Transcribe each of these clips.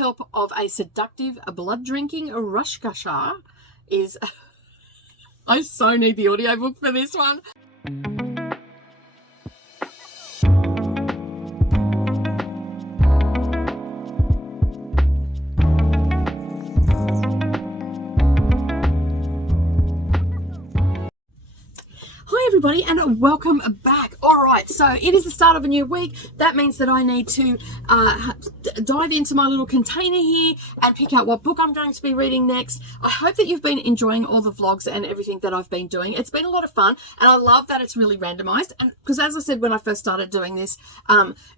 help of a seductive blood-drinking rushgusher is... I so need the audiobook for this one. Hi everybody and welcome back. Alright, so it is the start of a new week. That means that I need to dive into my little container here and pick out what book I'm going to be reading next. I hope that you've been enjoying all the vlogs and everything that I've been doing. It's been a lot of fun and I love that it's really randomized, and because as I said when I first started doing this,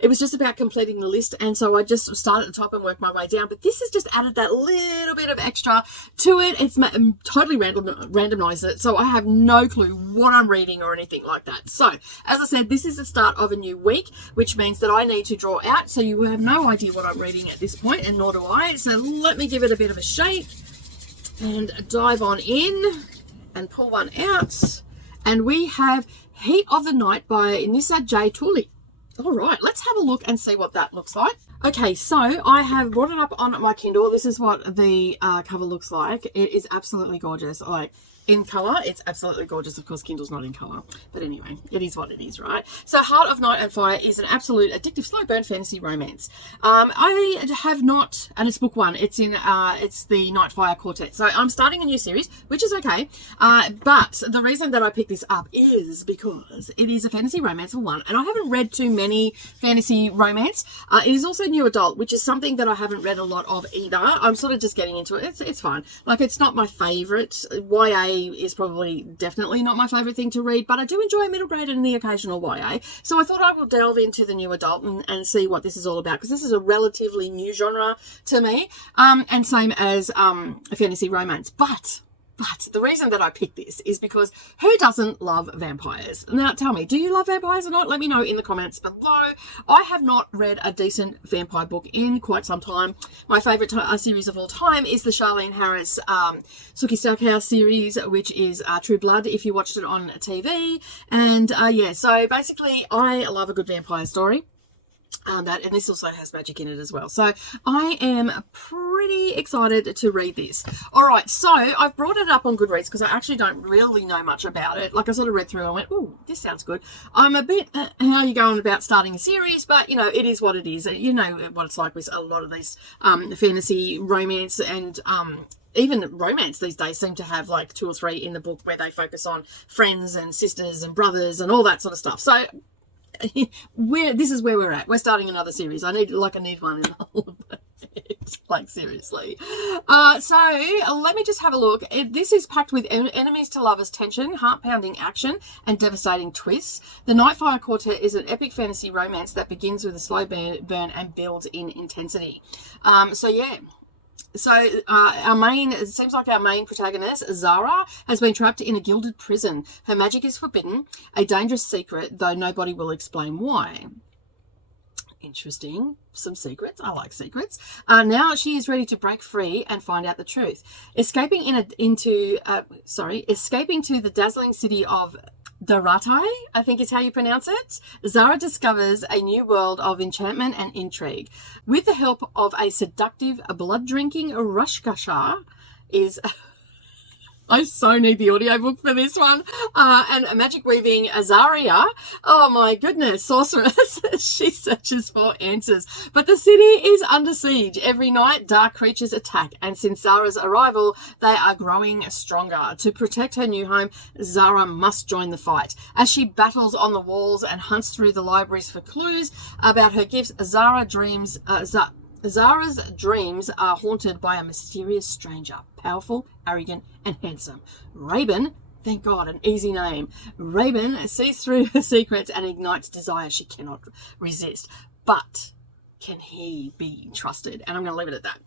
it was just about completing the list, and so I just started at the top and worked my way down, but this has just added that little bit of extra to it. It's totally randomized it, so I have no clue what I'm reading or anything like that. So as I said, this is the start of a new week, which means that I need to draw out, so you have no idea what I'm reading at this point, and nor do I. So let me give it a bit of a shake and dive on in and pull one out, and we have Heat of the Night by Nissa J. Tooley. All right, let's have a look and see what that looks like. Okay, so I have brought it up on my Kindle. This is what the cover looks like. It is absolutely gorgeous. Like, in colour, it's absolutely gorgeous. Of course, Kindle's not in colour, but anyway, it is what it is, right? So Heart of Night and Fire is an absolute addictive slow burn fantasy romance. I have not, and it's book one. It's in it's the Nightfire Quartet. So I'm starting a new series, which is okay, but the reason that I picked this up is because it is a fantasy romance for one, and I haven't read too many fantasy romance. It is also new adult, which is something that I haven't read a lot of either. I'm sort of just getting into it. It's fine. Like, it's not my favourite. YA is probably definitely not my favorite thing to read, but I do enjoy middle grade and the occasional YA. So I thought I will delve into the new adult and see what this is all about, because this is a relatively new genre to me, and same as fantasy romance. But the reason that I picked this is because who doesn't love vampires? Now, tell me, do you love vampires or not? Let me know in the comments below. I have not read a decent vampire book in quite some time. My favourite series of all time is the Charlene Harris Sookie Stackhouse series, which is True Blood, if you watched it on TV. And yeah, so basically I love a good vampire story. And this also has magic in it as well. So I am pretty excited to read this. All right, so I've brought it up on Goodreads because I actually don't really know much about it. Like, I sort of read through and went, oh, this sounds good. I'm a bit, how are you going about starting a series? But, you know, it is what it is. You know what it's like with a lot of these fantasy romance and even romance these days seem to have like 2 or 3 in the book where they focus on friends and sisters and brothers and all that sort of stuff. So this is where we're at. We're starting another series. I need one in all of it. Like, seriously. So let me just have a look. This is packed with enemies to lovers tension, heart-pounding action, and devastating twists. The Nightfire Quartet is an epic fantasy romance that begins with a slow burn and builds in intensity. So yeah. So it seems like our main protagonist, Zara, has been trapped in a gilded prison. Her magic is forbidden, a dangerous secret, though nobody will explain why. Interesting. Some secrets. I like secrets. Now she is ready to break free and find out the truth. Escaping to the dazzling city of Daratai, I think is how you pronounce it, Zara discovers a new world of enchantment and intrigue. With the help of a seductive, blood-drinking rushgusher is... I so need the audiobook for this one. And a magic weaving Azaria. Oh my goodness, sorceress. She searches for answers. But the city is under siege. Every night, dark creatures attack. And since Zara's arrival, they are growing stronger. To protect her new home, Zara must join the fight. As she battles on the walls and hunts through the libraries for clues about her gifts, Zara's dreams are haunted by a mysterious stranger, powerful, arrogant, and handsome. Raven, thank God, an easy name. Raven sees through her secrets and ignites desire she cannot resist. But can he be trusted? And I'm going to leave it at that,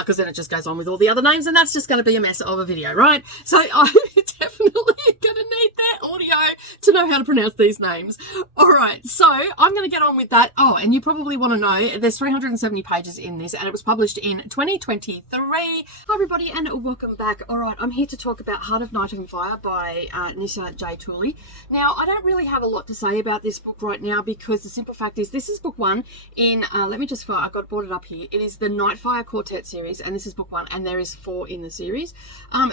because then it just goes on with all the other names, and that's just going to be a mess of a video, right? So I'm definitely going to need that audio to know how to pronounce these names. All right, so I'm going to get on with that. Oh, and you probably want to know, there's 370 pages in this, and it was published in 2023. Hi, everybody, and welcome back. All right, I'm here to talk about Heart of Night and Fire by Nissa J. Tooley. Now, I don't really have a lot to say about this book right now, because the simple fact is this is book one in, let me me just I got brought it up here. It is the Nightfire Quartet series, and this is book 1, and there is 4 in the series.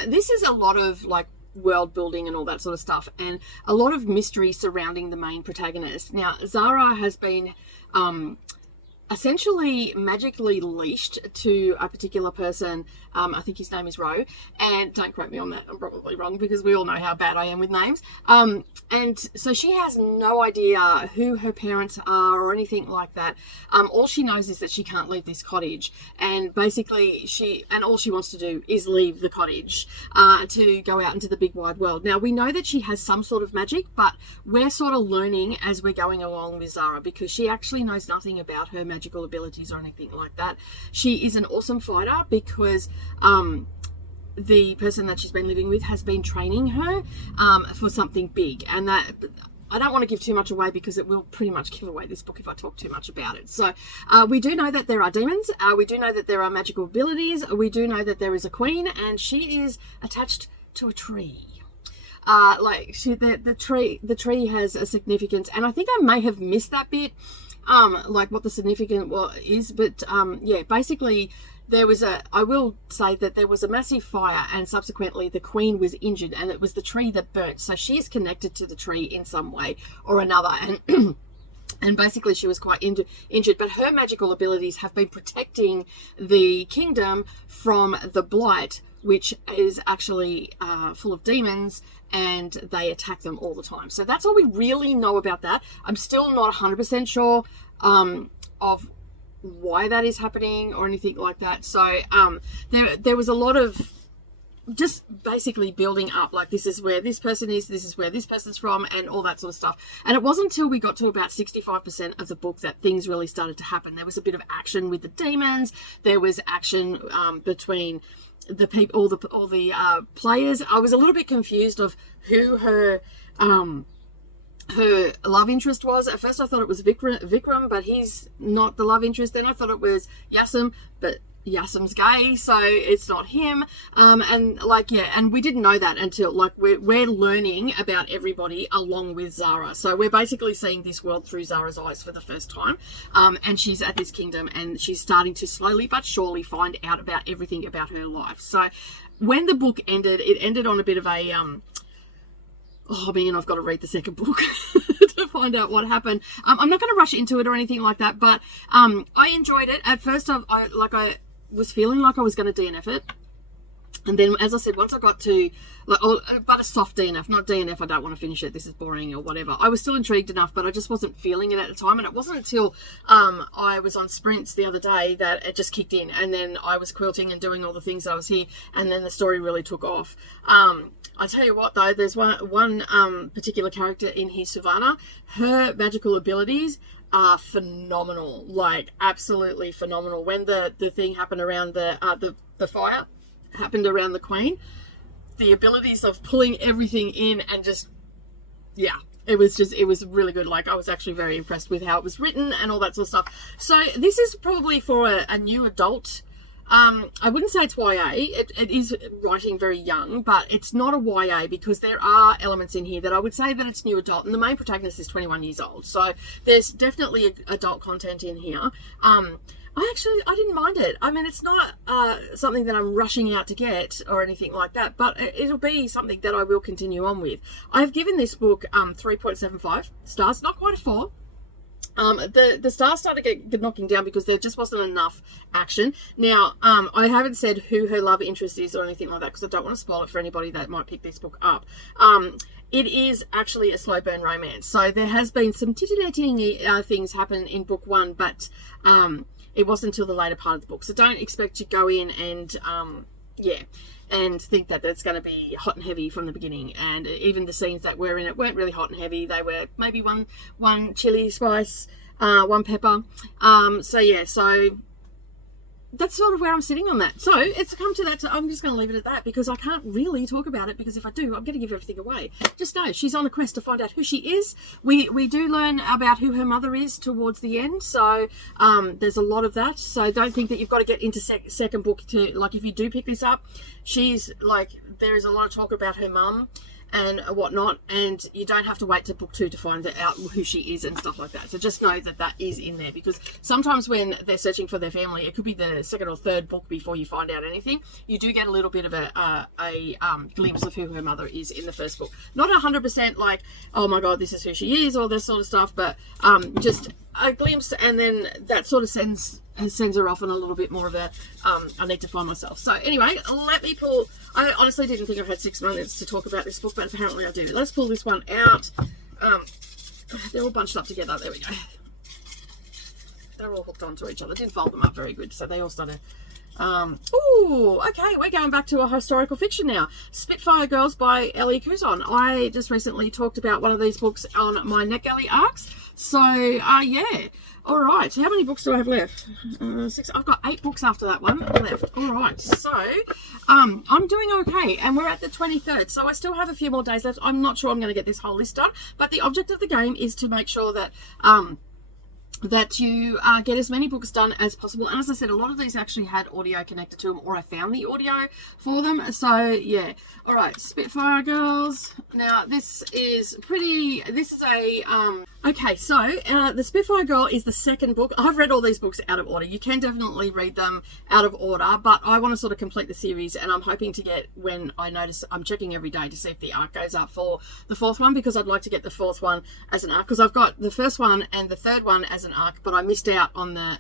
This is a lot of like world building and all that sort of stuff, and a lot of mystery surrounding the main protagonist. Now, Zara has been essentially magically leashed to a particular person. I think his name is Ro, and don't quote me on that, I'm probably wrong because we all know how bad I am with names. And so she has no idea who her parents are or anything like that. All she knows is that she can't leave this cottage, and basically all she wants to do is leave the cottage to go out into the big wide world. Now, we know that she has some sort of magic, but we're sort of learning as we're going along with Zara, because she actually knows nothing about her magical abilities or anything like that. She is an awesome fighter because the person that she's been living with has been training her for something big, and that I don't want to give too much away because it will pretty much give away this book if I talk too much about it. So we do know that there are demons, we do know that there are magical abilities, we do know that there is a queen, and she is attached to a tree. The tree has a significance, and I think I may have missed that bit, like what the significance is, but yeah, basically I will say that there was a massive fire, and subsequently the queen was injured, and it was the tree that burnt. So she is connected to the tree in some way or another, and and basically she was quite injured, but her magical abilities have been protecting the kingdom from the blight, which is actually full of demons, and they attack them all the time. So that's all we really know about that. I'm still not 100% sure of why that is happening or anything like that. So there was a lot of just basically building up, like this is where this person is, this is where this person's from, and all that sort of stuff. And it wasn't until we got to about 65% of the book that things really started to happen. There was a bit of action with the demons. There was action between the people, all the players. I was a little bit confused of who her love interest was. At first I thought it was Vikram, but he's not the love interest. Then I thought it was Yasim, but Yasim's gay, so it's not him. And we didn't know that until we're learning about everybody along with Zara. So we're basically seeing this world through Zara's eyes for the first time, and she's at this kingdom, and she's starting to slowly but surely find out about everything about her life. So when the book ended, it ended on a bit of a I've got to read the second book to find out what happened. I'm not going to rush into it or anything like that, but I enjoyed it. At first, I was feeling like I was going to DNF it. And then, as I said, once I got to, but a soft DNF, not DNF, I don't want to finish it, this is boring or whatever. I was still intrigued enough, but I just wasn't feeling it at the time. And it wasn't until I was on sprints the other day that it just kicked in. And then I was quilting and doing all the things that I was here. And then the story really took off. I tell you what, though, there's one particular character in here, Savannah. Her magical abilities are phenomenal, like absolutely phenomenal. When the thing happened around the fire happened around the queen, the abilities of pulling everything in and just, yeah, it was really good. Like, I was actually very impressed with how it was written and all that sort of stuff. So this is probably for a new adult. I wouldn't say it's YA. It is writing very young, but it's not a YA because there are elements in here that I would say that it's new adult, and the main protagonist is 21 years old. So there's definitely adult content in here. I didn't mind it. I mean, it's not something that I'm rushing out to get or anything like that, but it'll be something that I will continue on with. I've given this book 3.75 stars, not quite a 4. The stars started get knocking down because there just wasn't enough action. Now, I haven't said who her love interest is or anything like that because I don't want to spoil it for anybody that might pick this book up. It is actually a slow burn romance. So there has been some titillating things happen in book 1, but it wasn't until the later part of the book. So don't expect to go in and, and think that it's going to be hot and heavy from the beginning. And even the scenes that were in it weren't really hot and heavy. They were maybe one chili spice, one pepper. So that's sort of where I'm sitting on that. So it's come to that. So I'm just going to leave it at that because I can't really talk about it, because if I do, I'm going to give everything away. Just know she's on a quest to find out who she is. We do learn about who her mother is towards the end. So there's a lot of that. So don't think that you've got to get into second book to, like, if you do pick this up, she's like, there is a lot of talk about her mum. and whatnot, and you don't have to wait to book 2 to find out who she is and stuff like that. So just know that that is in there, because sometimes when they're searching for their family, it could be the 2nd or 3rd book before you find out anything. You do get a little bit of a glimpse of who her mother is in the first book. Not 100% like, oh my god, this is who she is, all this sort of stuff, but just a glimpse, and then that sort of sends her off on a little bit more of a I need to find myself. So anyway, let me pull. I honestly didn't think I had 6 minutes to talk about this book, but apparently I do. Let's pull this one out. They're all bunched up together. There we go. They're all hooked onto each other. Didn't fold them up very good, so they all started. Oh, okay, we're going back to a historical fiction now. Spitfire Girls by Ellie Curzon. I just recently talked about one of these books on my NetGalley arcs. So, yeah. All right, so how many books do I have left? 6. I've got 8 books after that one left. All right, so I'm doing okay, and we're at the 23rd, so I still have a few more days left. I'm not sure I'm going to get this whole list done, but the object of the game is to make sure that that you get as many books done as possible. And as I said, a lot of these actually had audio connected to them, or I found the audio for them. So yeah. All right, Spitfire Girls. Now this is a okay, so the Spitfire Girl is the 2nd book. I've read all these books out of order. You can definitely read them out of order, but I want to sort of complete the series, and I'm hoping to get, when I notice, I'm checking every day to see if the arc goes up for the 4th one, because I'd like to get the 4th one as an arc, because I've got the 1st one and the 3rd one as an arc, but I missed out on the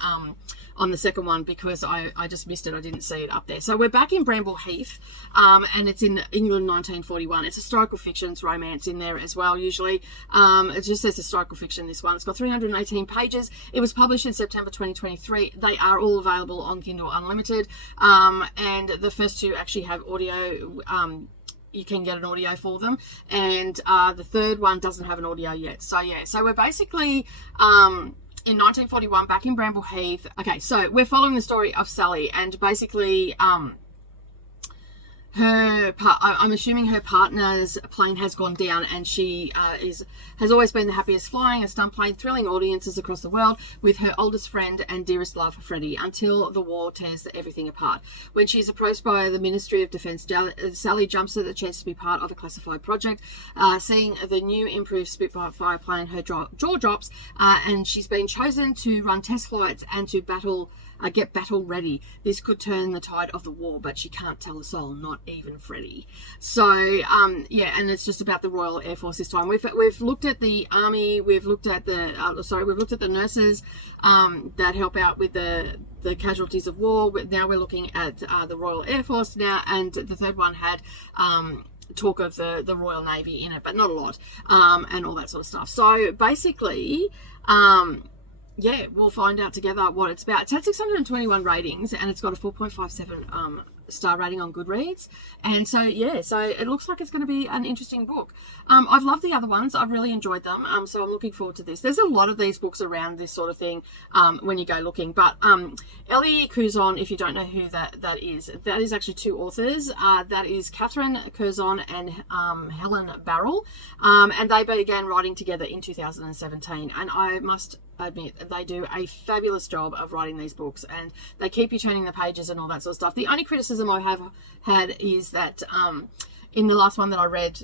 2nd one because I just missed it. I didn't see it up there. So we're back in Bramble Heath, and it's in England 1941. It's historical fiction, it's romance in there as well usually. It just says historical fiction, this one. It's got 318 pages. It was published in September 2023. They are all available on Kindle Unlimited, and the first 2 actually have audio. You can get an audio for them, and the 3rd one doesn't have an audio yet. So yeah, so we're basically in 1941 back in Bramble Heath. Okay, so we're following the story of Sally, and basically I'm assuming her partner's plane has gone down, and she has always been the happiest flying a stunt plane, thrilling audiences across the world with her oldest friend and dearest love, Freddie, until the war tears everything apart. When she's approached by the Ministry of Defence, Sally jumps at the chance to be part of a classified project. Seeing the new improved Spitfire plane, her jaw drops, and she's been chosen to run test flights and to get battle ready. This could turn the tide of the war, but she can't tell a soul, not even Freddie. So yeah, and it's just about the Royal Air Force this time. We've looked at the army, we've looked at the nurses that help out with the casualties of war. Now we're looking at the Royal Air Force now, and the 3rd one had talk of the Royal Navy in it, but not a lot, and all that sort of stuff. So basically yeah, we'll find out together what it's about. It's had 621 ratings, and it's got a 4.57 star rating on Goodreads. And so, yeah, so it looks like it's going to be an interesting book. I've loved the other ones. I've really enjoyed them. So I'm looking forward to this. There's a lot of these books around this sort of thing when you go looking. But Ellie Curzon, if you don't know who that is actually 2 authors. That is Catherine Curzon and Helen Barrell. And they began writing together in 2017. And I must admit, they do a fabulous job of writing these books, and they keep you turning the pages and all that sort of stuff. The only criticism I have had is that in the last one that I read,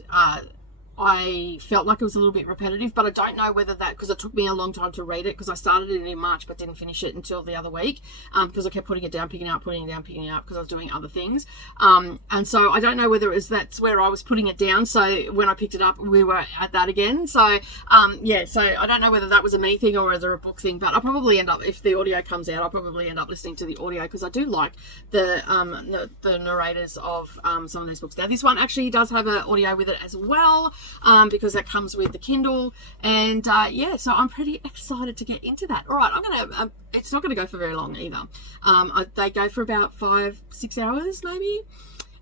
I felt like it was a little bit repetitive, but I don't know whether that, because it took me a long time to read it, because I started it in March but didn't finish it until the other week, because I kept putting it down, picking it up, because I was doing other things, and so I don't know whether that's where I was putting it down, so when I picked it up we were at that again. So yeah, so I don't know whether that was a me thing or whether a book thing, but I'll probably end up, if the audio comes out, I'll probably end up listening to the audio, because I do like the narrators of some of these books. Now this one actually does have an audio with it as well, because that comes with the Kindle, and yeah, so I'm pretty excited to get into that. All right, I'm gonna it's not gonna go for very long either. They go for about 5-6 hours maybe.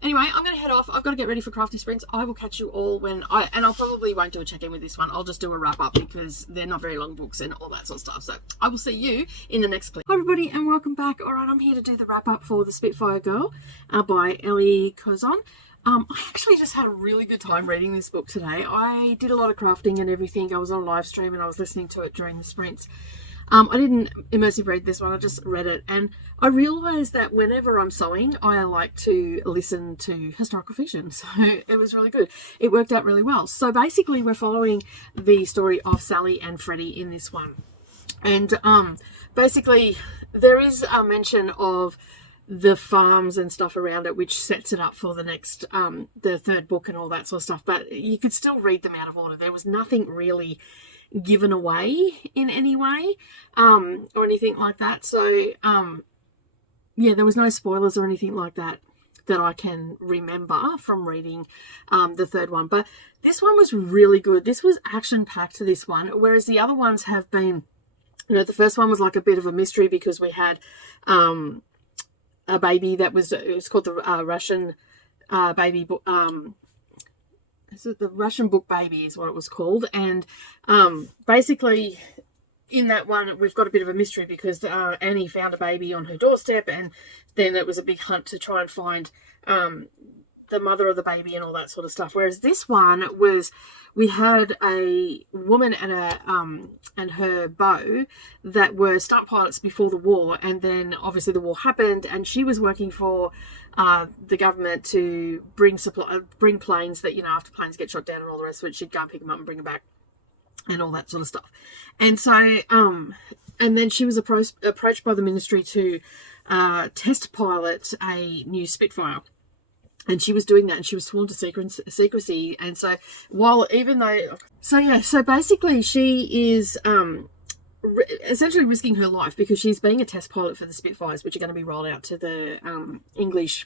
Anyway, I'm gonna head off. I've got to get ready for crafty sprints. I will catch you all when I'll probably won't do a check-in with this one. I'll just do a wrap up, because they're not very long books and all that sort of stuff. So I will see you in the next clip. Hi everybody, and welcome back. All right, I'm here to do the wrap up for the Spitfire Girl by Ellie Curzon. I actually just had a really good time reading this book today. I did a lot of crafting and everything. I was on a live stream and I was listening to it during the sprints. I didn't immersive read this one, I just read it, and I realised that whenever I'm sewing, I like to listen to historical fiction, so it was really good. It worked out really well. So basically we're following the story of Sally and Freddie in this one. And basically there is a mention of the farms and stuff around it, which sets it up for the next the third book and all that sort of stuff, but you could still read them out of order. There was nothing really given away in any way or anything like that. So yeah, there was no spoilers or anything like that that I can remember from reading the third one. But this one was really good. This was action-packed to this one, whereas the other ones have been, you know, the first one was like a bit of a mystery because we had a baby that was, it was called the Russian baby book. Is it the Russian book baby is what it was called. And basically in that one, we've got a bit of a mystery because Annie found a baby on her doorstep, and then it was a big hunt to try and find the mother of the baby and all that sort of stuff. Whereas this one was, we had a woman and a and her beau that were stunt pilots before the war, and then obviously the war happened, and she was working for the government to bring planes that, you know, after planes get shot down and all the rest of it, she'd go and pick them up and bring them back and all that sort of stuff. And so and then she was approached by the ministry to test pilot a new Spitfire. And she was doing that, and she was sworn to secrecy. And so so basically she is essentially risking her life because she's being a test pilot for the Spitfires, which are going to be rolled out to the English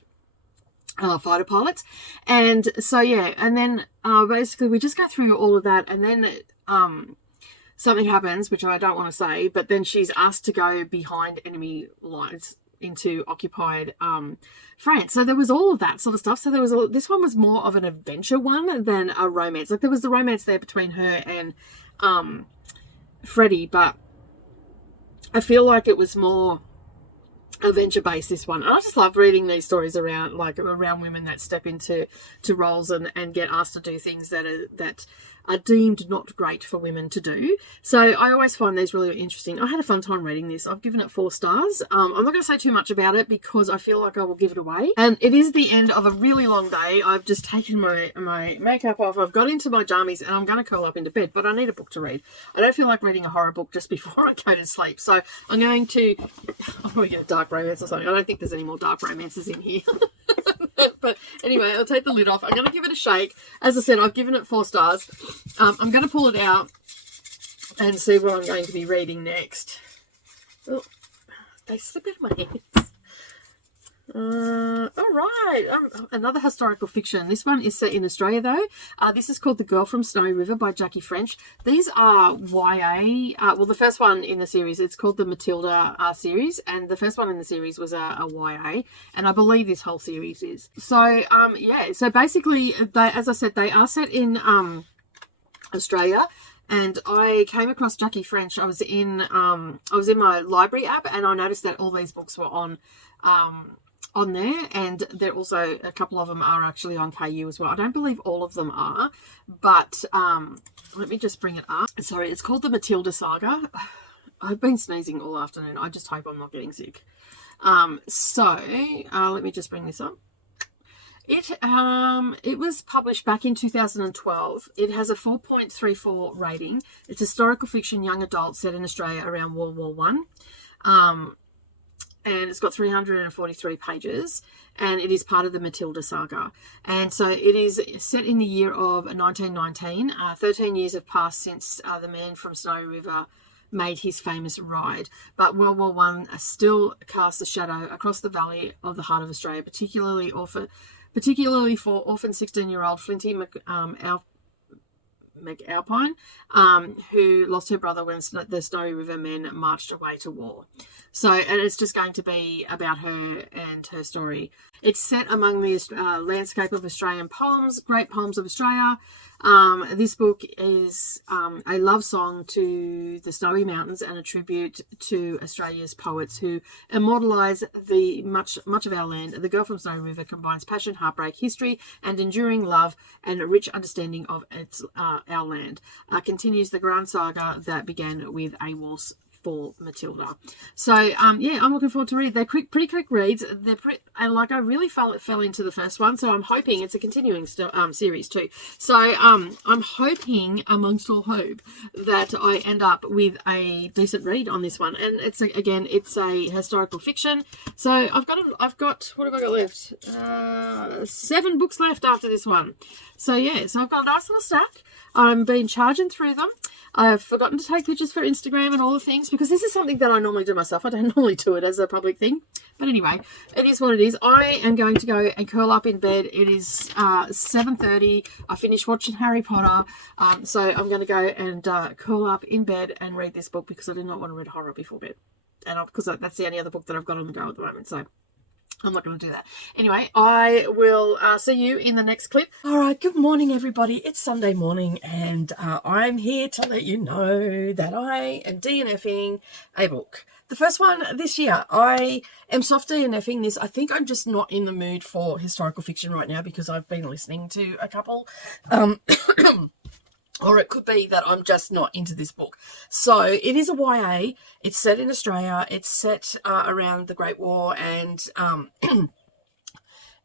fighter pilots. And so, yeah, and then basically we just go through all of that, and then something happens, which I don't want to say, but then she's asked to go behind enemy lines into occupied France. So there was all of that sort of stuff. So there was this one was more of an adventure one than a romance. Like there was the romance there between her and Freddie, but I feel like it was more adventure based, this one. And I just love reading these stories around women that step into roles and get asked to do things that are deemed not great for women to do. So I always find these really interesting. I had a fun time reading this. I've given it 4 stars. I'm not going to say too much about it because I feel like I will give it away. And it is the end of a really long day. I've just taken my makeup off. I've got into my jammies and I'm going to curl up into bed, but I need a book to read. I don't feel like reading a horror book just before I go to sleep. So I'm going to get a dark romance or something. I don't think there's any more dark romances in here. But anyway, I'll take the lid off. I'm going to give it a shake. As I said, I've given it 4 stars. I'm going to pull it out and see what I'm going to be reading next. Oh, they slip out of my hands. All right. Another historical fiction. This one is set in Australia, though. This is called The Girl from Snowy River by Jackie French. These are YA. Well, the first one in the series, it's called the Matilda series, and the first one in the series was a YA, and I believe this whole series is. So, yeah. So basically, as I said, they are set in Australia. And I came across Jackie French. I was in my library app, and I noticed that all these books were on there, and there also a couple of them are actually on KU as well. I don't believe all of them are, but let me just bring it up. Sorry, it's called the Matilda Saga. I've been sneezing all afternoon. I just hope I'm not getting sick. Let me just bring this up. It was published back in 2012. It has a 4.34 rating. It's historical fiction, young adult, set in Australia around World War One. And it's got 343 pages, and it is part of the Matilda saga. And so it is set in the year of 1919. 13 years have passed since the man from Snowy River made his famous ride. But World War One still casts a shadow across the valley of the heart of Australia, particularly for orphan 16-year-old Flinty McAlpine, who lost her brother when the Snowy River men marched away to war. So, and it's just going to be about her and her story. It's set among the landscape of Australian poems, great poems of Australia. This book is a love song to the Snowy Mountains and a tribute to Australia's poets who immortalise the much of our land. The Girl from Snowy River combines passion, heartbreak, history, and enduring love, and a rich understanding of our land. Continues the grand saga that began with A Waltz for Matilda. So yeah, I'm looking forward to read. They're pretty quick reads. And like I really fell into the first one, so I'm hoping it's a continuing series too. So I'm hoping, amongst all hope, that I end up with a decent read on this one. And it's a historical fiction. So I've got what have I got left? 7 books left after this one. So yeah, so I've got a nice little stack. I'm been charging through them. I've forgotten to take pictures for Instagram and all the things because this is something that I normally do myself. I don't normally do it as a public thing. But anyway, it is what it is. I am going to go and curl up in bed. It is 7:30. I finished watching Harry Potter. So I'm going to go and curl up in bed and read this book because I do not want to read horror before bed. And because that's the only other book that I've got on the go at the moment. So I'm not going to do that. Anyway, I will see you in the next clip. All right, good morning, everybody. It's Sunday morning, and I'm here to let you know that I am DNFing a book. The first one this year. I am soft DNFing this. I think I'm just not in the mood for historical fiction right now because I've been listening to a couple. Or it could be that I'm just not into this book. So it is a YA. It's set in Australia. It's set around the Great War and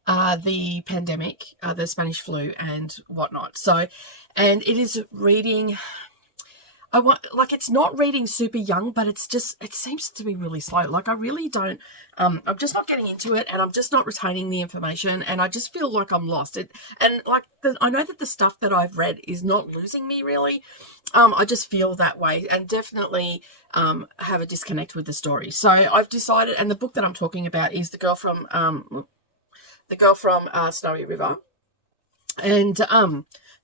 the pandemic, the Spanish flu and whatnot. So, and it is reading... it's not reading super young, but it seems to be really slow. Like I really don't, I'm just not getting into it and I'm just not retaining the information and I just feel like I'm lost. I know that the stuff that I've read is not losing me really. I just feel that way and definitely have a disconnect with the story. So I've decided, and the book that I'm talking about is The Girl from Snowy River. And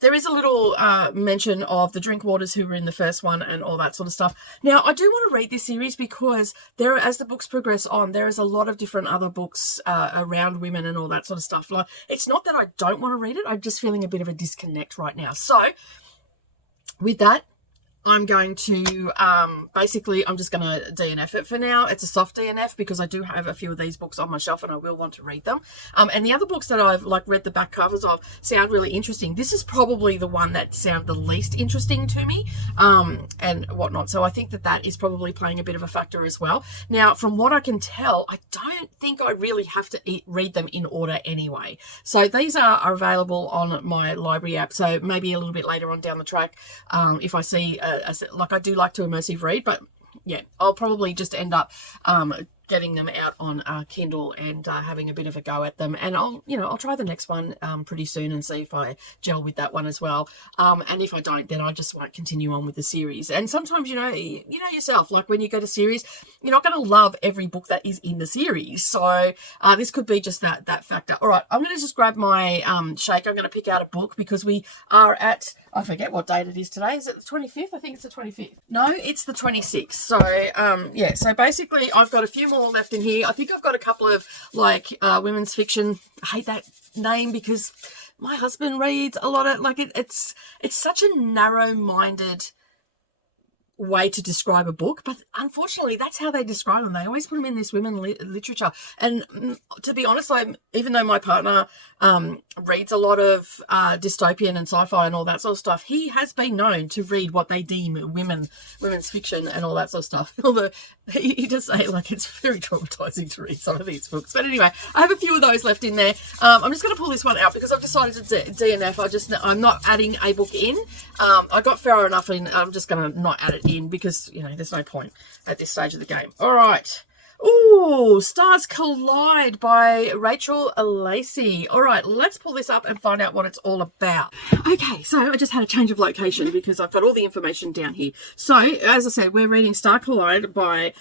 there is a little mention of the Drinkwaters who were in the first one and all that sort of stuff. Now, I do want to read this series because as the books progress on, there is a lot of different other books around women and all that sort of stuff. Like, it's not that I don't want to read it. I'm just feeling a bit of a disconnect right now. So, with that, I'm going to, basically, I'm just going to DNF it for now. It's a soft DNF because I do have a few of these books on my shelf and I will want to read them. And the other books that I've read the back covers of sound really interesting. This is probably the one that sounds the least interesting to me, and whatnot. So I think that is probably playing a bit of a factor as well. Now, from what I can tell, I don't think I really have to read them in order anyway. So these are available on my library app. So maybe a little bit later on down the track, if I see I do like to immersive read, but yeah, I'll probably just end up getting them out on Kindle and having a bit of a go at them. And I'll try the next one pretty soon and see if I gel with that one as well. And if I don't, then I just won't continue on with the series. And sometimes, you know yourself, like when you go to series, you're not going to love every book that is in the series. So this could be just that factor. All right, I'm going to just grab my shake. I'm going to pick out a book because we are at, I forget what date it is today. Is it the 25th? I think it's the 25th. No, it's the 26th. So, yeah. So basically, I've got a few more left in here. I think I've got a couple of, women's fiction. I hate that name because my husband reads a lot of, it's such a narrow-minded way to describe a book, but unfortunately that's how they describe them. They always put them in this women literature, and to be honest, even though my partner reads a lot of dystopian and sci-fi and all that sort of stuff, he has been known to read what they deem women's fiction and all that sort of stuff. Although he does say it's very traumatizing to read some of these books. But anyway, I have a few of those left in there. I'm just going to pull this one out because I've decided to DNF. I'm not adding a book in. I got far enough in. I'm just going to not add it in because there's no point at this stage of the game. All right. Ooh, Stars Collide by Rachel Lacey. All right, let's pull this up and find out what it's all about. Okay, so I just had a change of location because I've got all the information down here. So, as I said, we're reading Star Collide by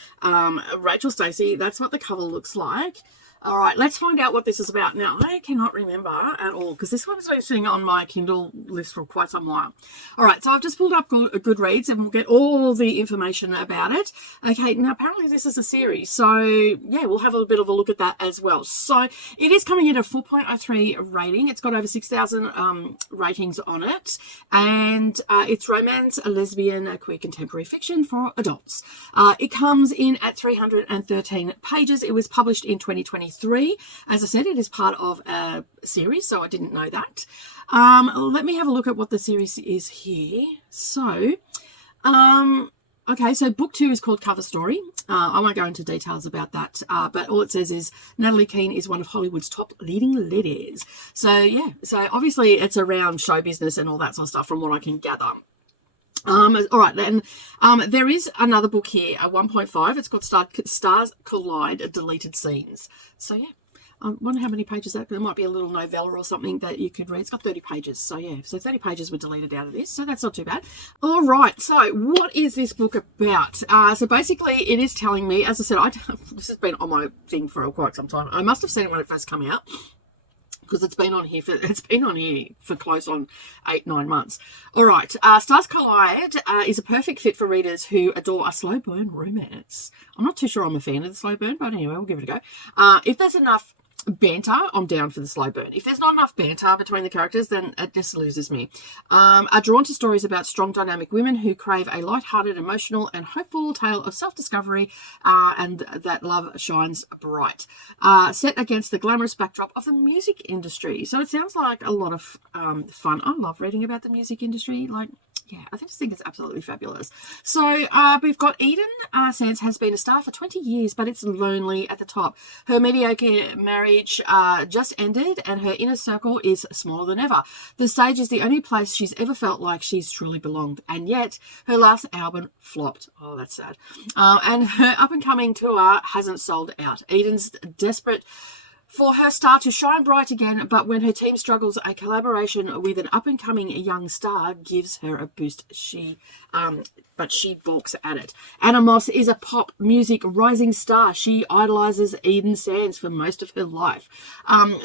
Rachel Lacey. That's what the cover looks like. All right, let's find out what this is about. Now, I cannot remember at all because this one's been sitting on my Kindle list for quite some while. All right, so I've just pulled up Goodreads and we'll get all the information about it. Okay, now apparently this is a series. So, yeah, we'll have a bit of a look at that as well. So, it is coming in a 4.03 rating. It's got over 6,000 ratings on it. And it's romance, lesbian, queer contemporary fiction for adults. It comes in at 313 pages. It was published in 2023. As I said, it is part of a series, so I didn't know that. Let me have a look at what the series is here. So, Okay, so book 2 is called Cover Story. I won't go into details about that, but all it says is Natalie Keane is one of Hollywood's top leading ladies. So, yeah, so obviously it's around show business and all that sort of stuff from what I can gather. All right, then there is another book here, a 1.5. It's called Stars Collide, Deleted Scenes. So, yeah. I wonder how many pages that. There might be a little novella or something that you could read. It's got 30 pages. So, yeah. So, 30 pages were deleted out of this. So, that's not too bad. All right. So, what is this book about? So, basically, it is telling me, as I said, this has been on my thing for quite some time. I must have seen it when it first came out, because it's been on here for close on 8-9 months. All right, Stars Collide is a perfect fit for readers who adore a slow burn romance. I'm not too sure I'm a fan of the slow burn, but anyway, we'll give it a go. If there's enough banter, I'm down for the slow burn. If there's not enough banter between the characters, then it just loses me. Are drawn to stories about strong, dynamic women who crave a light-hearted, emotional, and hopeful tale of self-discovery, and that love shines bright. Set against the glamorous backdrop of the music industry. So it sounds like a lot of fun. I love reading about the music industry. Yeah, I just think it's absolutely fabulous. So we've got Eden Sands has been a star for 20 years, but it's lonely at the top. Her mediocre marriage just ended, and her inner circle is smaller than ever. The stage is the only place she's ever felt like she's truly belonged, and yet her last album flopped. Oh, that's sad. And her up-and-coming tour hasn't sold out. Eden's desperate for her star to shine bright again, but when her team struggles, a collaboration with an up-and-coming young star gives her a boost. But she balks at it. Anna Moss is a pop music rising star. She idolizes Eden Sands for most of her life.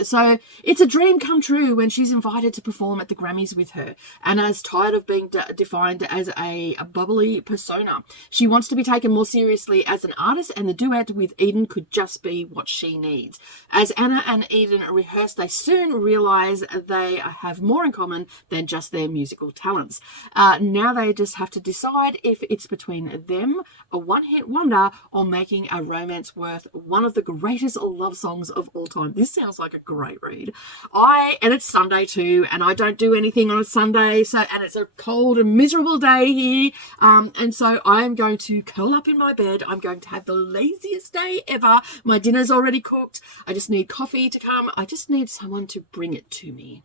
So it's a dream come true when she's invited to perform at the Grammys with her. Anna's tired of being defined as a bubbly persona. She wants to be taken more seriously as an artist, and the duet with Eden could just be what she needs. As Anna and Eden rehearse, they soon realize they have more in common than just their musical talents. Now they just have to decide if it's between them, a one-hit wonder, or making a romance worth one of the greatest love songs of all time. This sounds like a great read. And it's Sunday too, and I don't do anything on a Sunday, and it's a cold and miserable day here, and so I'm going to curl up in my bed. I'm going to have the laziest day ever. My dinner's already cooked. I just need coffee to come. I just need someone to bring it to me.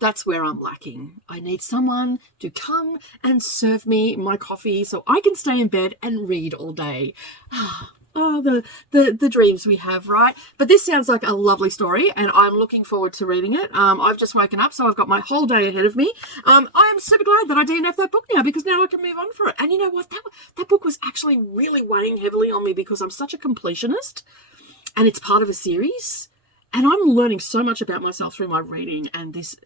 That's where I'm lacking. I need someone to come and serve me my coffee so I can stay in bed and read all day. Oh, the dreams we have, right? But this sounds like a lovely story, and I'm looking forward to reading it. I've just woken up, so I've got my whole day ahead of me. I am super glad that I DNF'd that book now, because now I can move on for it. And you know what? That book was actually really weighing heavily on me because I'm such a completionist, and it's part of a series. And I'm learning so much about myself through my reading and this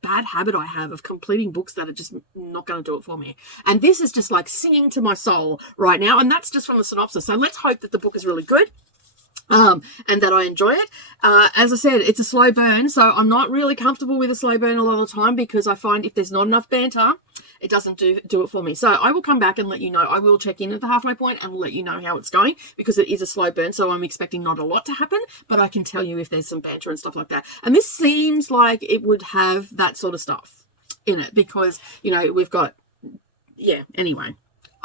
bad habit I have of completing books that are just not going to do it for me. And this is just like singing to my soul right now. And that's just from the synopsis. So let's hope that the book is really good. And that I enjoy it. As I said, it's a slow burn, so I'm not really comfortable with a slow burn a lot of the time, because I find if there's not enough banter, it doesn't do it for me. So I will come back and let you know. I will check in at the halfway point and let you know how it's going, because it is a slow burn, so I'm expecting not a lot to happen, but I can tell you if there's some banter and stuff like that. And this seems like it would have that sort of stuff in it, because, you know, we've got, yeah, anyway.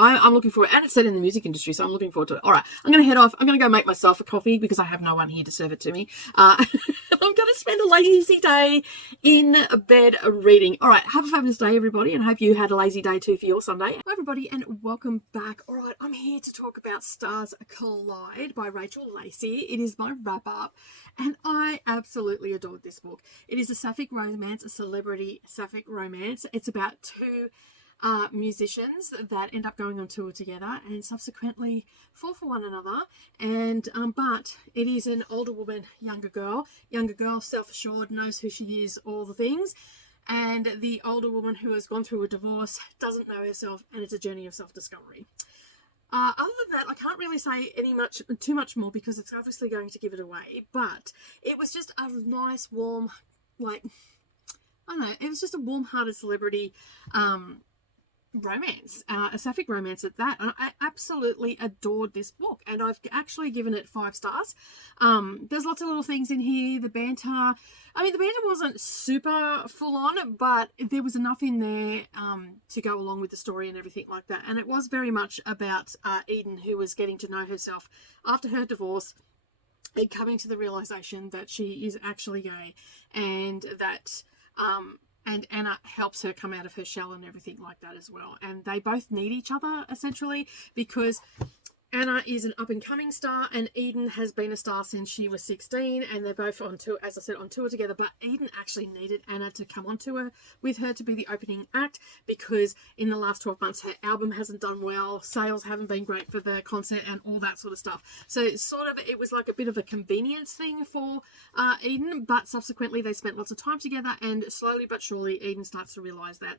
I'm looking forward, and it's set in the music industry, so I'm looking forward to it. All right, I'm going to head off. I'm going to go make myself a coffee because I have no one here to serve it to me. I'm going to spend a lazy day in bed reading. All right, have a fabulous day, everybody, and hope you had a lazy day too for your Sunday. Hi, everybody, and welcome back. All right, I'm here to talk about Stars Collide by Rachel Lacey. It is my wrap-up, and I absolutely adored this book. It is a sapphic romance, a celebrity sapphic romance. It's about two musicians that end up going on tour together and subsequently fall for one another, and but it is an older woman, younger girl, self-assured, knows who she is, all the things, and the older woman who has gone through a divorce doesn't know herself, and it's a journey of self-discovery. Other than that, I can't really say too much more, because it's obviously going to give it away, but it was just a nice, warm, like, I don't know, it was just a warm-hearted celebrity romance, a sapphic romance at that, and I absolutely adored this book, and I've actually given it 5 stars. There's lots of little things in here. The banter, I mean, the banter wasn't super full on, but there was enough in there to go along with the story and everything like that. And it was very much about Eden, who was getting to know herself after her divorce and coming to the realization that she is actually gay, and that and Anna helps her come out of her shell and everything like that as well. And they both need each other, essentially, because Anna is an up-and-coming star, and Eden has been a star since she was 16, and they're both on tour, as I said, on tour together. But Eden actually needed Anna to come on tour with her to be the opening act, because in the last 12 months, her album hasn't done well, sales haven't been great for the concert, and all that sort of stuff. So it was like a bit of a convenience thing for Eden, but subsequently they spent lots of time together, and slowly but surely Eden starts to realise that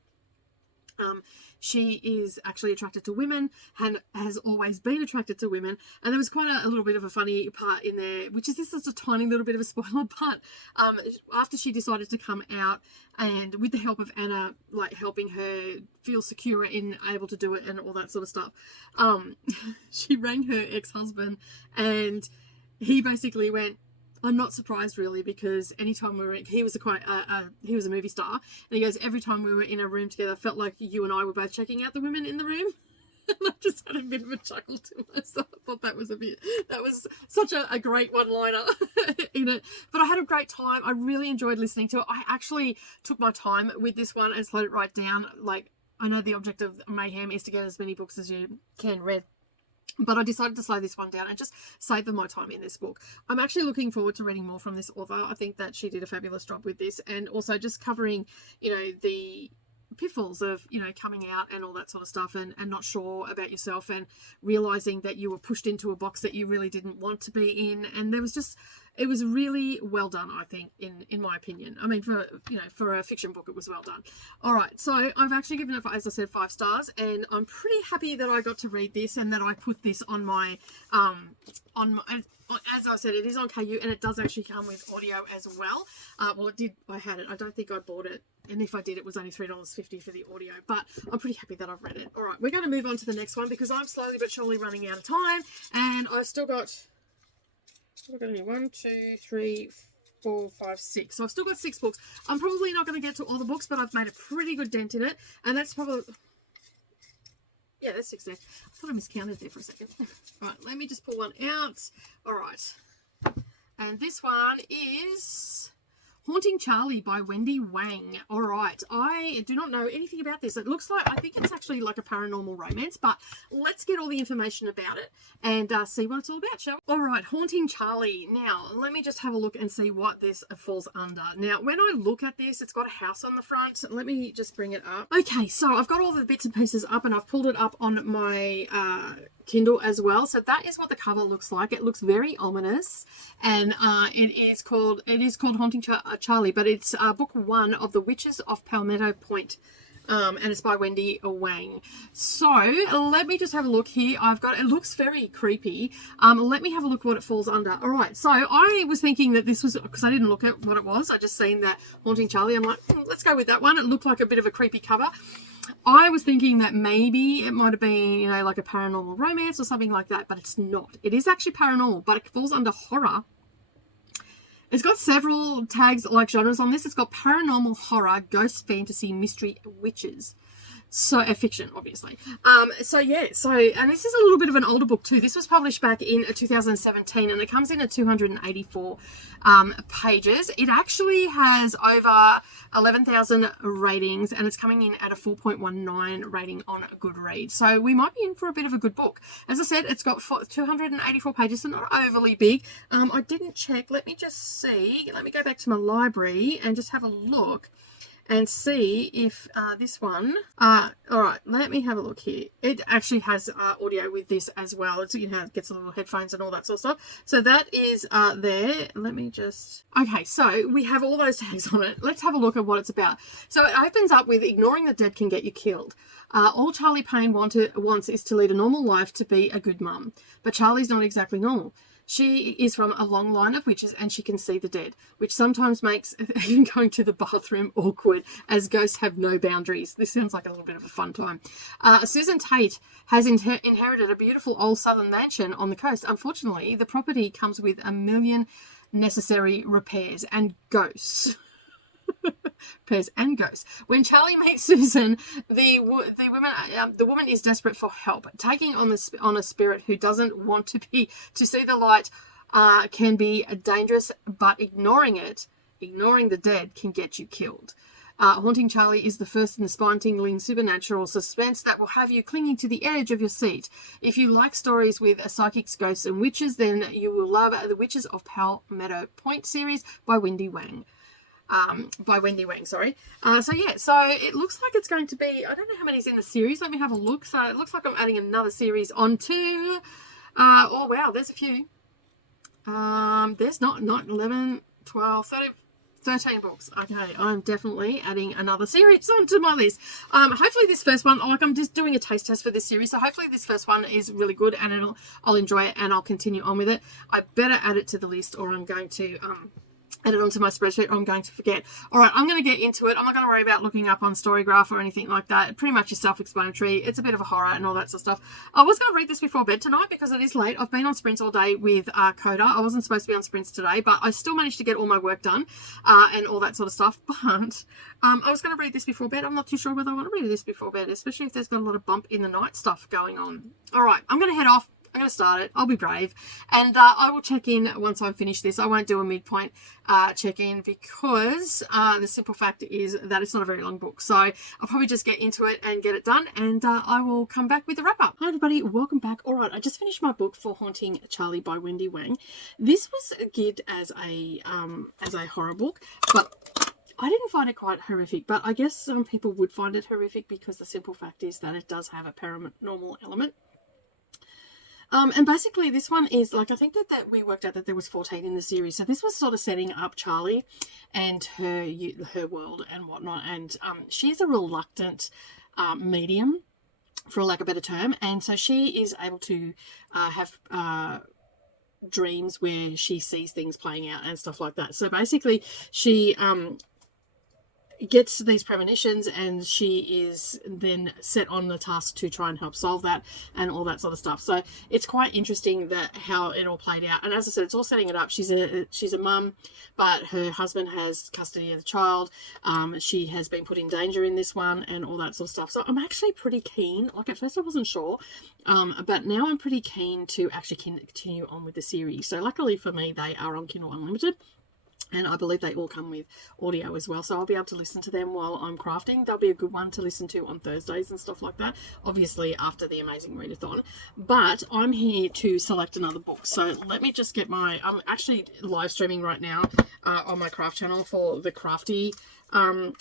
she is actually attracted to women and has always been attracted to women. And there was quite a little bit of a funny part in there, which is this is a tiny little bit of a spoiler, but after she decided to come out, and with the help of Anna, like helping her feel secure in able to do it and all that sort of stuff, she rang her ex-husband, and he basically went, I'm not surprised really, because anytime we were in, he was a movie star, and he goes, every time we were in a room together, I felt like you and I were both checking out the women in the room. And I just had a bit of a chuckle to myself. I thought that was such a great one-liner in it. But I had a great time. I really enjoyed listening to it. I actually took my time with this one and slowed it right down. Like, I know the object of Mayhem is to get as many books as you can read, but I decided to slow this one down and just savor my time in this book. I'm actually looking forward to reading more from this author. I think that she did a fabulous job with this, and also just covering, you know, the pitfalls of, you know, coming out and all that sort of stuff, and not sure about yourself, and realizing that you were pushed into a box that you really didn't want to be in. And there was just, it was really well done, I think, in my opinion. I mean, for a fiction book, it was well done. All right, so I've actually given it, as I said, 5 stars, and I'm pretty happy that I got to read this, and that I put this on my as I said, it is on KU, and it does actually come with audio as well. Well, it did. I had it. I don't think I bought it, and if I did, it was only $3.50 for the audio. But I'm pretty happy that I've read it. All right, we're going to move on to the next one, because I'm slowly but surely running out of time, and I've still got. I've got only 1, 2, 3, 4, 5, 6. So I've still got 6 books. I'm probably not going to get to all the books, but I've made a pretty good dent in it, and that's probably. Yeah, that's 6 there. I thought I miscounted there for a second. Right, let me just pull one out. All right. And this one is Haunting Charlie by Wendy Wang. All right. I do not know anything about this. It looks like, I think it's actually like a paranormal romance, but let's get all the information about it and see what it's all about, shall we? All right, Haunting Charlie. Now, let me just have a look and see what this falls under. Now, when I look at this, it's got a house on the front. Let me just bring it up. Okay, so I've got all the bits and pieces up, and I've pulled it up on my Kindle as well. So that is what the cover looks like. It looks very ominous, and it is called Haunting Charlie, but it's book 1 of The Witches of Palmetto Point. And it's by Wendy Wang. So let me just have a look here. It looks very creepy. Let me have a look what it falls under. All right. So I was thinking that this was, because I didn't look at what it was. I just seen that Haunting Charlie. I'm like, let's go with that one. It looked like a bit of a creepy cover. I was thinking that maybe it might have been, you know, like a paranormal romance or something like that, but it's not. It is actually paranormal, but it falls under horror. It's got several tags, like genres on this. It's got paranormal, horror, ghost, fantasy, mystery, witches. So, fiction, obviously. And this is a little bit of an older book too. This was published back in 2017, and it comes in at 284 pages. It actually has over 11,000 ratings, and it's coming in at a 4.19 rating on Goodreads. So we might be in for a bit of a good book. As I said, it's got 284 pages, so not overly big. I didn't check. Let me just see. Let me go back to my library and just have a look and see if this one, all right, let me have a look here. It actually has audio with this as well. It's, you know, it gets a little headphones and all that sort of stuff. So that is there. Let me just, okay, so we have all those tags on it. Let's have a look at what it's about. So it opens up with ignoring the dead can get you killed. All Charlie Payne wants is to lead a normal life, to be a good mum. But Charlie's not exactly normal. She is from a long line of witches and she can see the dead, which sometimes makes even going to the bathroom awkward, as ghosts have no boundaries. This sounds like a little bit of a fun time. Susan Tate has inherited a beautiful old southern mansion on the coast. Unfortunately, the property comes with a million necessary repairs and ghosts. When Charlie meets Susan, the woman is desperate for help. Taking on a spirit who doesn't want to see the light can be dangerous, but ignoring the dead, can get you killed. Haunting Charlie is the first in the spine-tingling supernatural suspense that will have you clinging to the edge of your seat. If you like stories with psychics, ghosts, and witches, then you will love The Witches of Palmetto Point series by Wendy Wang. So it looks like it's going to be, I don't know how many's in the series. Let me have a look. So it looks like I'm adding another series onto, oh wow, there's a few. There's not 11, 12, 13 books. Okay, I'm definitely adding another series onto my list. Hopefully this first one, like I'm just doing a taste test for this series, so hopefully this first one is really good and I'll enjoy it and I'll continue on with it. I better add it to the list or I'm going to, add it onto my spreadsheet or I'm going to forget. All right, I'm going to get into it. I'm not going to worry about looking up on Storygraph or anything like that. It pretty much is self-explanatory. It's a bit of a horror and all that sort of stuff. I was going to read this before bed tonight because it is late. I've been on sprints all day with Coda. I wasn't supposed to be on sprints today, but I still managed to get all my work done and all that sort of stuff. But I was going to read this before bed. I'm not too sure whether I want to read this before bed, especially if there's got a lot of bump in the night stuff going on. All right, I'm going to head off. I'm going to start it. I'll be brave. And I will check in once I've finished this. I won't do a midpoint check-in because the simple fact is that it's not a very long book. So I'll probably just get into it and get it done. And I will come back with a wrap-up. Hi, everybody. Welcome back. All right. I just finished my book for Haunting Charlie by Wendy Wang. This was geared as a horror book, but I didn't find it quite horrific, but I guess some people would find it horrific because the simple fact is that it does have a paranormal element. And basically this one is like, I think that we worked out that there was 14 in the series. So this was sort of setting up Charlie and her world and whatnot. And she's a reluctant medium, for lack of a better term. And so she is able to have dreams where she sees things playing out and stuff like that. So basically she gets these premonitions and she is then set on the task to try and help solve that and all that sort of stuff. So it's quite interesting that how it all played out. And as I said, it's all setting it up. She's a mum, but her husband has custody of the child. She has been put in danger in this one and all that sort of stuff. So I'm actually pretty keen. Like at first I wasn't sure, but now I'm pretty keen to actually continue on with the series. So luckily for me, they are on Kindle Unlimited. And I believe they all come with audio as well. So I'll be able to listen to them while I'm crafting. They'll be a good one to listen to on Thursdays and stuff like that. Obviously after the Amazing Readathon. But I'm here to select another book. So let me just get I'm actually live streaming right now on my craft channel for the crafty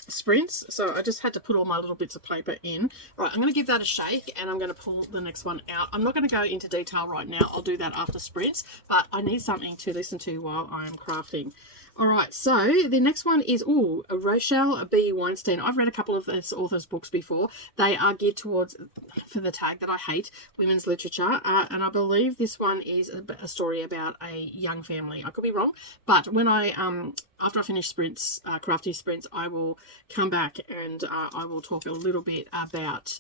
sprints. So I just had to put all my little bits of paper in. Right, I'm going to give that a shake and I'm going to pull the next one out. I'm not going to go into detail right now. I'll do that after sprints. But I need something to listen to while I'm crafting. All right, so the next one is, Rochelle B. Weinstein. I've read a couple of this author's books before. They are geared towards, for the tag that I hate, women's literature. And I believe this one is a story about a young family. I could be wrong, but when after I finish sprints, crafty sprints, I will come back and I will talk a little bit about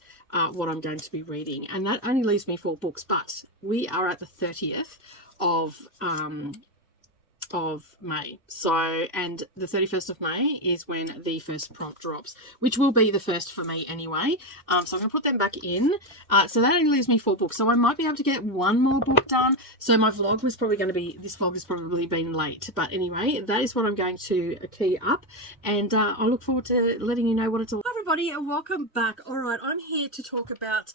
what I'm going to be reading. And that only leaves me 4 books, but we are at the 30th of May. So, and the 31st of May is when the first prompt drops, which will be the first for me anyway. So I'm going to put them back in. So that only leaves me 4 books. So I might be able to get one more book done. So my vlog was probably going to be, this vlog has probably been late. But anyway, that is what I'm going to key up. And I look forward to letting you know what it's all. Hi everybody and welcome back. All right, I'm here to talk about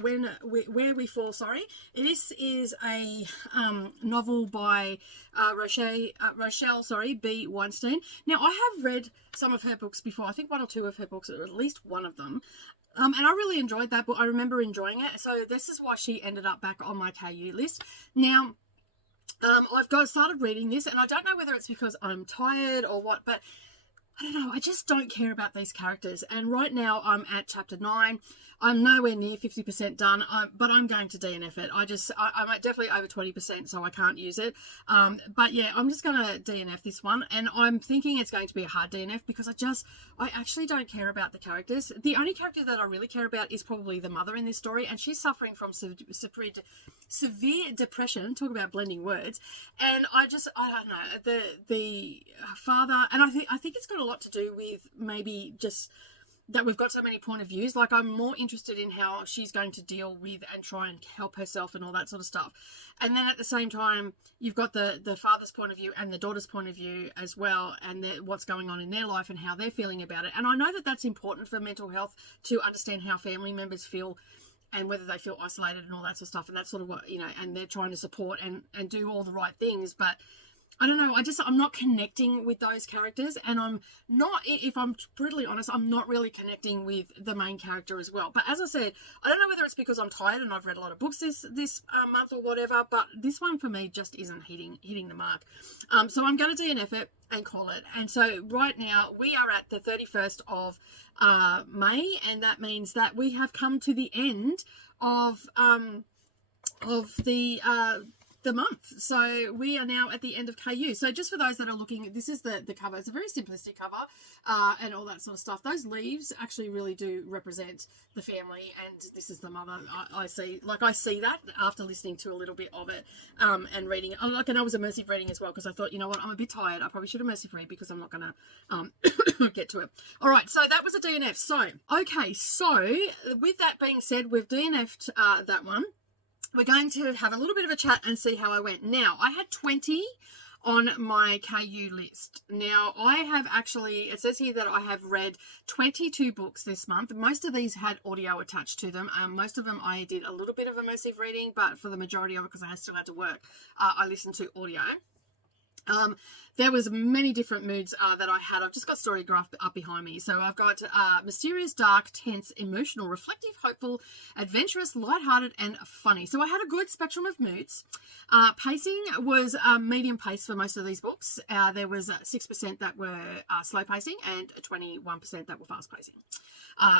Where We Fall, sorry. This is a novel by Rochelle B. Weinstein. Now, I have read some of her books before. I think 1 or 2 of her books, or at least one of them. And I really enjoyed that book. I remember enjoying it. So this is why she ended up back on my KU list. Now, I've started reading this, and I don't know whether it's because I'm tired or what, but I don't know, I just don't care about these characters. And right now I'm at chapter 9. I'm nowhere near 50% done, but I'm going to DNF it. I'm at definitely over 20%, so I can't use it. But yeah, I'm just going to DNF this one. And I'm thinking it's going to be a hard DNF because I actually don't care about the characters. The only character that I really care about is probably the mother in this story. And she's suffering from severe depression. Talk about blending words. And I don't know, the father, and I think it's got a lot to do with maybe just that we've got so many point of views. Like, I'm more interested in how she's going to deal with and try and help herself and all that sort of stuff. And then at the same time, you've got the father's point of view and the daughter's point of view as well, and what's going on in their life and how they're feeling about it. And I know that that's important for mental health, to understand how family members feel and whether they feel isolated and all that sort of stuff. And that's sort of what, and they're trying to support and do all the right things. But I don't know, I'm not connecting with those characters, and I'm not, if I'm brutally honest, I'm not really connecting with the main character as well. But as I said, I don't know whether it's because I'm tired and I've read a lot of books this month or whatever, but this one for me just isn't hitting the mark. So I'm going to DNF it and call it. And so right now we are at the 31st of May, and that means that we have come to the end of the month. So we are now at the end of KU. So just for those that are looking, this is the cover. It's a very simplistic cover and all that sort of stuff. Those leaves actually really do represent the family, and this is the mother. I see that after listening to a little bit of it and reading it. And I was immersive reading as well, because I thought, you know what, I'm a bit tired. I probably should immersive read because I'm not going to get to it. All right, so that was a DNF. So with that being said, we've DNF'd that one. We're going to have a little bit of a chat and see how I went. Now, I had 20 on my KU list. Now, I have actually, it says here that I have read 22 books this month. Most of these had audio attached to them. Most of them I did a little bit of immersive reading, but for the majority of it, because I still had to work, I listened to audio. There was many different moods that I had. I've just got Storygraph up behind me. So I've got mysterious, dark, tense, emotional, reflective, hopeful, adventurous, lighthearted, and funny. So I had a good spectrum of moods. Pacing was medium pace for most of these books. There was 6% that were slow pacing and 21% that were fast pacing.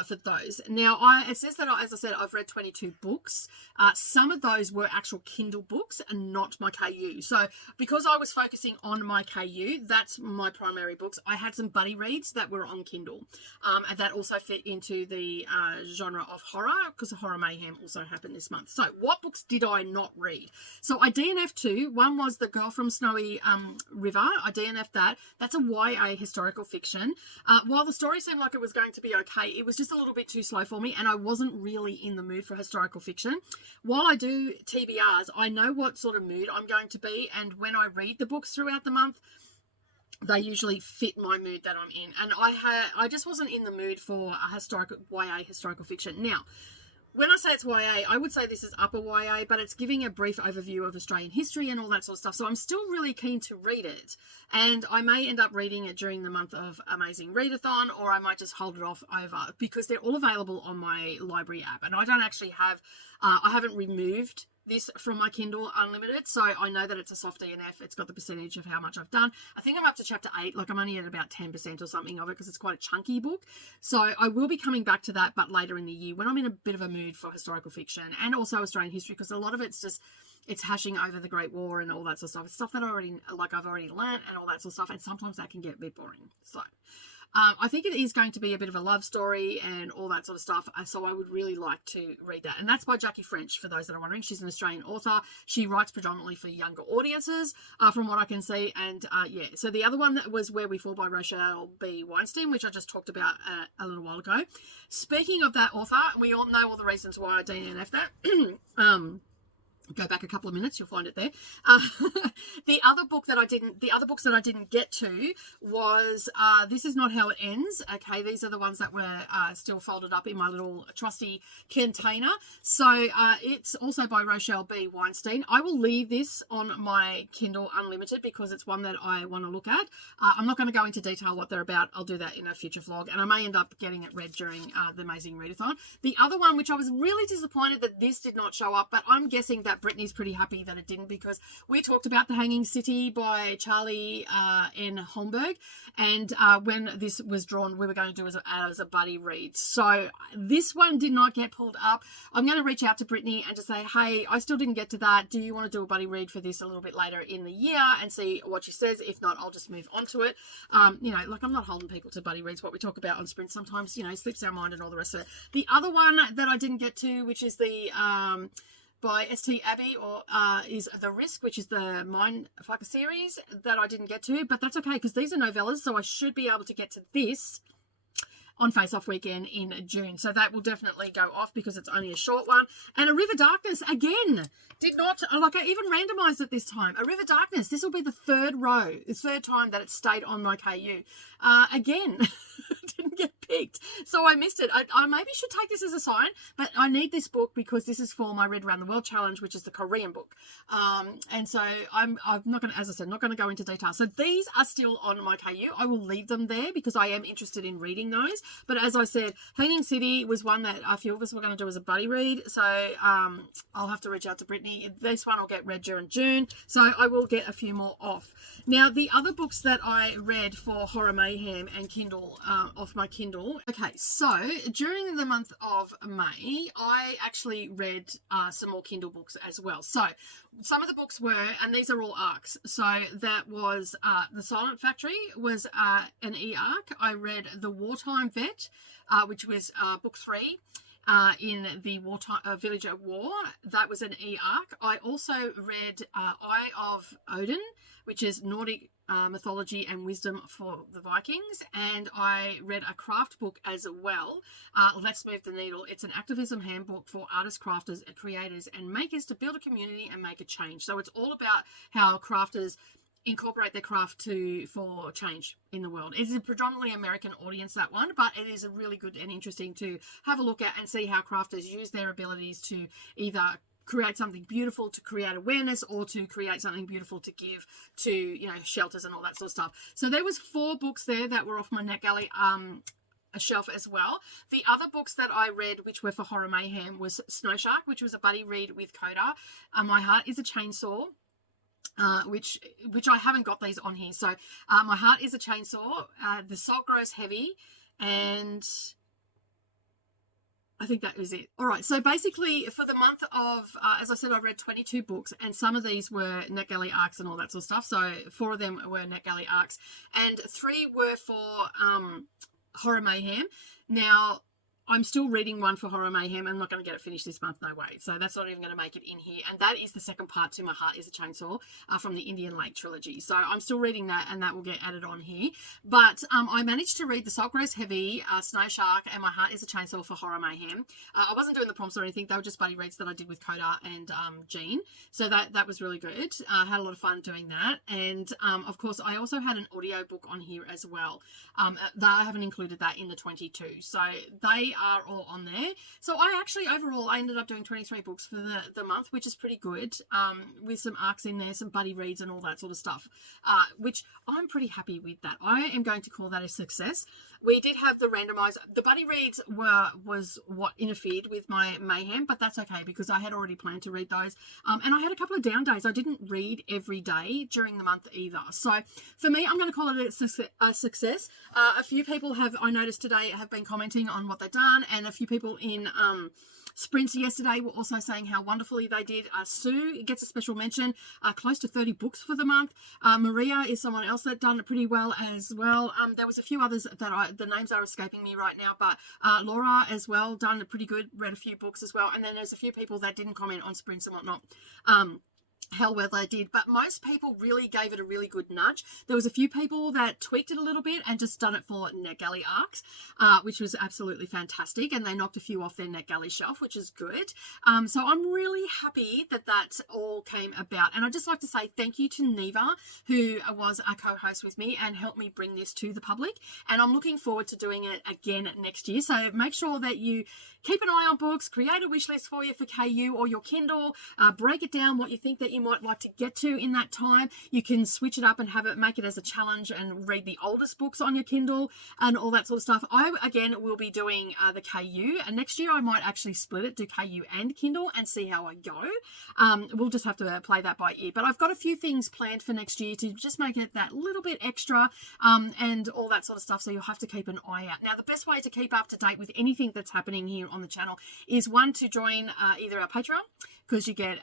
For those. Now, it says that, as I said, I've read 22 books. Some of those were actual Kindle books and not my KU. So because I was focusing on my KU, that's my primary books. I had some buddy reads that were on Kindle. And that also fit into the genre of horror, because Horror Mayhem also happened this month. So what books did I not read? So I DNF'd 2. One was The Girl from Snowy River. I DNF'd that. That's a YA historical fiction. While the story seemed like it was going to be okay, it was just a little bit too slow for me, and I wasn't really in the mood for historical fiction. While I do TBRs, I know what sort of mood I'm going to be, and when I read the books throughout the month, they usually fit my mood that I'm in. And I just wasn't in the mood for a YA historical fiction. Now, when I say it's YA, I would say this is upper YA, but it's giving a brief overview of Australian history and all that sort of stuff. So I'm still really keen to read it. And I may end up reading it during the month of Amazing Readathon, or I might just hold it off over, because they're all available on my library app. And I don't actually have, I haven't removed this from my Kindle Unlimited, so I know that it's a soft DNF. It's got the percentage of how much I've done. I think I'm up to chapter 8, like I'm only at about 10% or something of it, because it's quite a chunky book. So I will be coming back to that, but later in the year, when I'm in a bit of a mood for historical fiction and also Australian history, because a lot of it's just, it's hashing over the Great War and all that sort of stuff. It's stuff that I've already learnt and all that sort of stuff, and sometimes that can get a bit boring. So I think it is going to be a bit of a love story and all that sort of stuff. So I would really like to read that. And that's by Jackie French, for those that are wondering. She's an Australian author. She writes predominantly for younger audiences, from what I can see. And yeah, so the other one was Where We Fall by Rochelle B. Weinstein, which I just talked about a little while ago. Speaking of that author, we all know all the reasons why I DNF'd that. Go back a couple of minutes, you'll find it there. The other books that I didn't get to was This Is Not How It Ends. Okay, these are the ones that were still folded up in my little trusty container. So it's also by Rochelle B. Weinstein. I will leave this on my Kindle Unlimited because it's one that I want to look at. I'm not going to go into detail what they're about. I'll do that in a future vlog, and I may end up getting it read during the Amazing Readathon. The other one, which I was really disappointed that this did not show up, but I'm guessing that that Brittany's pretty happy that it didn't, because we talked about The Hanging City by Charlie N. Holmberg, and when this was drawn, we were going to do it as a buddy read. So this one did not get pulled up. I'm going to reach out to Brittany and just say, hey, I still didn't get to that. Do you want to do a buddy read for this a little bit later in the year, and see what she says? If not, I'll just move on to it. You know, like, I'm not holding people to buddy reads. What we talk about on Sprint sometimes, you know, slips our mind and all the rest of it. The other one that I didn't get to, which is the by S.T. Abbey, or is The Risk, which is the Mindfucker series that I didn't get to, but that's okay, because these are novellas, so I should be able to get to this on Face Off weekend in June. So that will definitely go off because it's only a short one. And A River Darkness, again, did not, like, I even randomized it this time. A River Darkness, this will be the third time that it stayed on my KU. Again, didn't get picked. So I missed it. I maybe should take this as a sign, but I need this book because this is for my Read Around the World Challenge, which is the Korean book. And so I'm not going to, as I said, not going to go into detail. So these are still on my KU. I will leave them there because I am interested in reading those. But as I said, Hanging City was one that a few of us were going to do as a buddy read. So I'll have to reach out to Brittany. This one will get read during June. So I will get a few more off. Now, the other books that I read for Horror Mayhem and Kindle, off my Kindle. Okay, so during the month of May, I actually read some more Kindle books as well. So some of the books were, and these are all arcs. So that was The Silent Factory was an e-arc. I read The Wartime Vet, which was book 3. In the wartime Village at War, that was an e-arc. I also read Eye of Odin, which is Nordic mythology and wisdom for the Vikings, and I read a craft book as well. Let's Move the Needle. It's an activism handbook for artists, crafters, creators, and makers to build a community and make a change. So it's all about how crafters incorporate their craft for change in the world. It's a predominantly American audience, that one, but it is a really good and interesting to have a look at and see how crafters use their abilities to either create something beautiful to create awareness, or to create something beautiful to give to, you know, shelters and all that sort of stuff. So there was 4 books there that were off my NetGalley a shelf as well. The other books that I read, which were for Horror Mayhem, was Snow Shark, which was a buddy read with Coda. My Heart is a Chainsaw, which I haven't got these on here. So My Heart is a Chainsaw, The Salt Grows Heavy, and I think that was it. All right, so basically for the month of, as I said, I read 22 books, and some of these were NetGalley arcs and all that sort of stuff. So 4 of them were NetGalley arcs, and 3 were for Horror Mayhem. Now, I'm still reading one for Horror Mayhem. I'm not going to get it finished this month, no way. So that's not even going to make it in here. And that is the second part to My Heart is a Chainsaw from the Indian Lake trilogy. So I'm still reading that, and that will get added on here. But I managed to read The Salt Grows Heavy, Snow Shark, and My Heart is a Chainsaw for Horror Mayhem. I wasn't doing the prompts or anything. They were just buddy reads that I did with Coda and Jean. So that was really good. I had a lot of fun doing that. And of course, I also had an audio book on here as well. I haven't included that in the 22. So they are all on there. So I actually overall I ended up doing 23 books for the month, which is pretty good, with some arcs in there, some buddy reads and all that sort of stuff, which I'm pretty happy with. That I am going to call that a success. We did have the randomizer. The buddy reads was what interfered with my mayhem, but that's okay because I had already planned to read those, and I had a couple of down days. I didn't read every day during the month either. So for me, I'm going to call it a success. A few people I noticed today have been commenting on what they've done, and a few people in Sprints yesterday were also saying how wonderfully they did. Sue gets a special mention, close to 30 books for the month. Maria is someone else that done it pretty well as well. There was a few others that the names are escaping me right now, but Laura as well done pretty good, read a few books as well. And then there's a few people that didn't comment on Sprints and whatnot. How well they did, but most people really gave it a really good nudge. There was a few people that tweaked it a little bit and just done it for NetGalley arcs, which was absolutely fantastic, and they knocked a few off their NetGalley shelf, which is good. So I'm really happy that all came about, and I'd just like to say thank you to Neva, who was a co-host with me and helped me bring this to the public, and I'm looking forward to doing it again next year. So make sure that you keep an eye on books, create a wish list for you for KU or your Kindle, break it down what you think that you you might like to get to in that time. You can switch it up and make it as a challenge and read the oldest books on your Kindle and all that sort of stuff. I, again, will be doing the KU, and next year I might actually split it, do KU and Kindle, and see how I go. We'll just have to play that by ear. But I've got a few things planned for next year to just make it that little bit extra and all that sort of stuff. So you'll have to keep an eye out. Now, the best way to keep up to date with anything that's happening here on the channel is, one, to join either our Patreon, because you get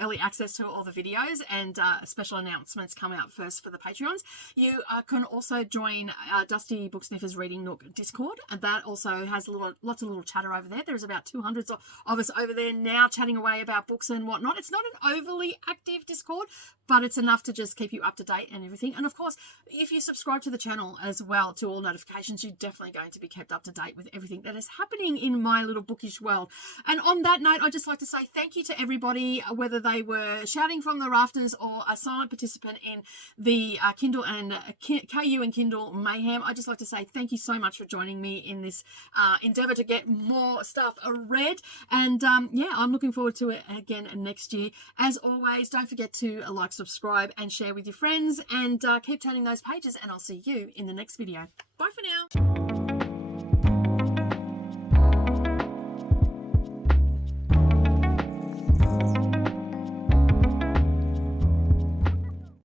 early access to all the videos, and special announcements come out first for the Patreons. You can also join Dusty Book Sniffers Reading Nook Discord, and that also has lots of little chatter over there. There's about 200 of us over there now chatting away about books and whatnot. It's not an overly active Discord, but it's enough to just keep you up to date and everything. And of course, if you subscribe to the channel as well, to all notifications, you're definitely going to be kept up to date with everything that is happening in my little bookish world. And on that note, I'd just like to say thank you to everybody, whether they were shouting from the rafters or a silent participant in the Kindle and KU and Kindle Mayhem. I'd just like to say thank you so much for joining me in this endeavor to get more stuff read. And yeah, I'm looking forward to it again next year. As always, don't forget to like, subscribe, and share with your friends, and keep turning those pages, and I'll see you in the next video. Bye for now.